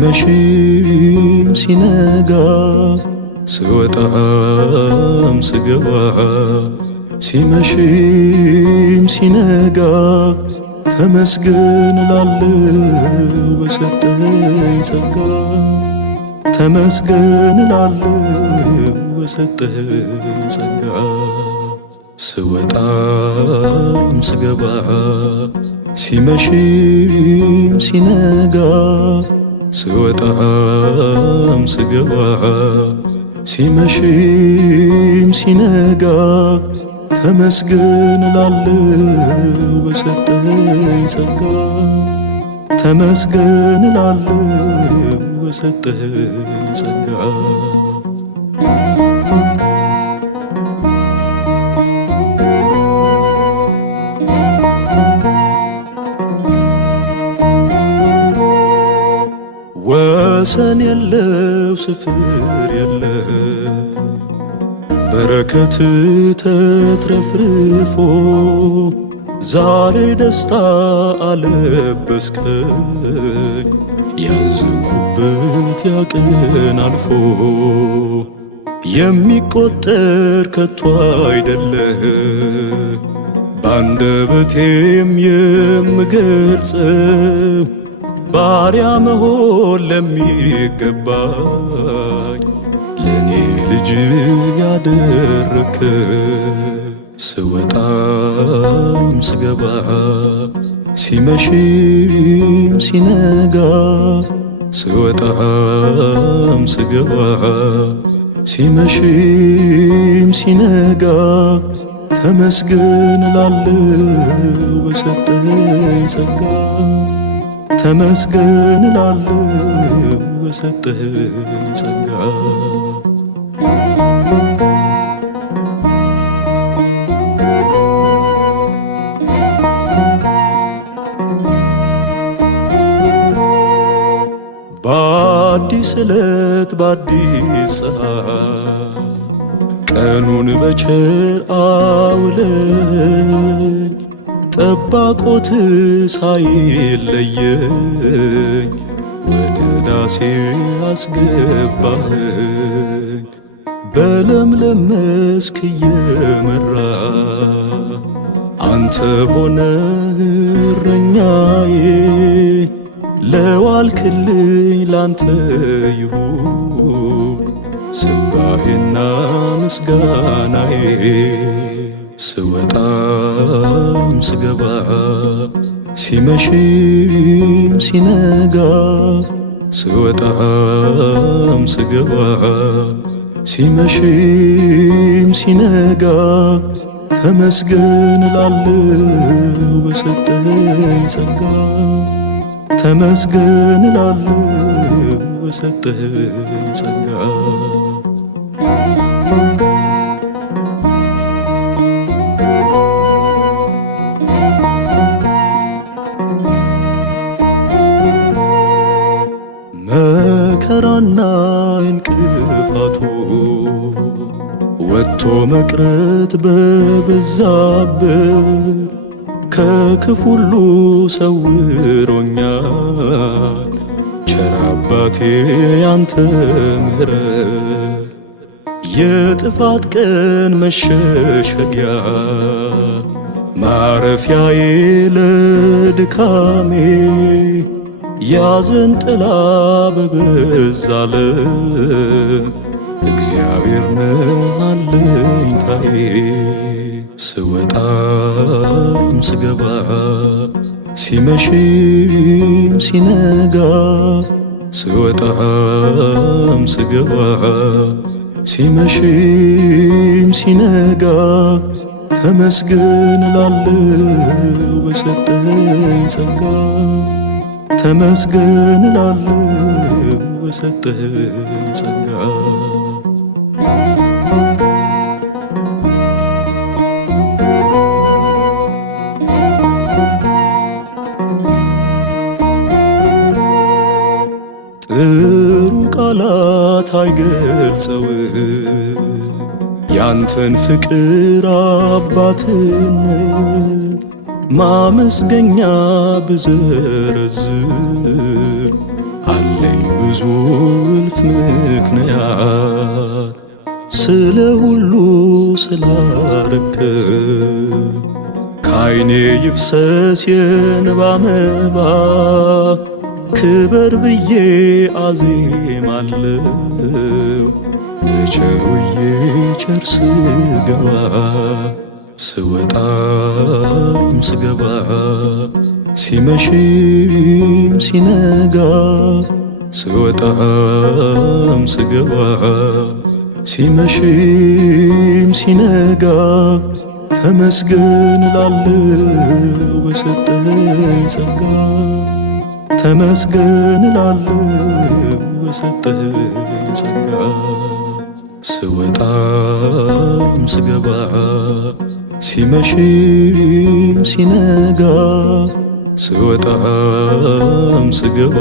ሲመሽም ሲነጋ ስወጣም ስገባ ሲመሽም ሲነጋ ተመስገን እላለሁ በሰጠኝ ጸጋ ተመስገን እላለሁ በሰጠኝ ጸጋ ስወጣም ስገባ ሲመሽም ሲነጋ ስወጣም ስገባ ሲመሽም ሲነጋ ተመስገን እላለሁ በሰጠኝ ጸጋ ተመስገን እላለሁ በሰጠኝ ጸጋ ወሰን የለው ስፍር የለው በረከት ተትረፍርፎ ዛሬ ደስታ አለበስከኝ ያዘንኩበት ያቀን አልፎ የሚቆጠር ከቶ አይደለም ባንደበቴም የምገልጸው ባሪያ መሆን ለሚገባኝ ለኔ ልጅ ያደረከ ስወጣም ስገባ ሲመሽም ሲነጋ ስወጣም ስገባ ሲመሽም ሲነጋ ተመስገን እላለሁ በሰጠኝ ጸጋ ተመስገን እላለሁ በሰጠኝ ጸጋ በአዲስ ዕለት በአዲስ ፀሐይ ቀኑን በቸር አውለኝ ጠባቆት ሳይለየኝ ወደ ዳሴ አስገባኸኝ በለምለም መስክ እየመራ አንተ ሆነህ እረኛዬ ለዋልክልኝ ላንተ ይሁን ስባሄና ምስጋናዬ ስወጣም ስገባ ሲመሽም ሲነጋ ስወጣም ስገባ ሲመሽም ሲነጋ ተመስገን እላለሁ በሰጠኝ ጸጋ ተመስገን እላለሁ በሰጠኝ ጸጋ መከራና እንቅፋቱ ወጥቶ መቅረት በበዛበት ከክፉ ሁሉ ሰውሮኛል ቸር አባቴ ያንተ ምሕረት የጥፋት ቀን መሸሸጊያ ማረፊያዬ ለድካሜ ያዘን ጥላ በበዛለት እግዚአብሔር ነህ አለኝታዬ ስወጣም ስገባ ሲመሽም ሲነጋ ስወጣም ስገባ ሲመሽም ሲነጋ ተመስገን እላለሁ በሰጠኝ ጸጋ ተመስገን እላለሁ በሰጠኝ ጸጋ ጥሩ ቃላት አይገልጸውም ያንተን ፍቅር አባትነት ማመስገኛ ብዘረዝር አለኝ ብዙ እልፍ ምክንያት ስለ ሁሉ ስላረከው ከዓይኔ ይፍሰስ የእንባ መባ ክበር ብዬ አዜማለሁ በቸሩዬ ቸር ስገባ ስወጣም ስገባ ሲመሽም ሲነጋ ስወጣም ስገባ ሲመሽም ሲነጋ ተመስገን እላለሁ በሰጠኸኝ ጸጋ ተመስገን እላለሁ በሰጠኸኝ ጸጋ ስወጣም ስገባ ሲመሽም ሲነጋ ስወጣም ስገባ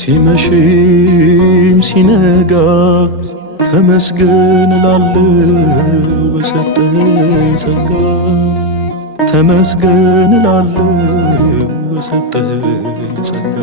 ሲመሽም ሲነጋ ተመስገን እላለሁ በሰጠኸኝ ጸጋ ተመስገን እላለሁ በሰጠኸኝ ጸጋ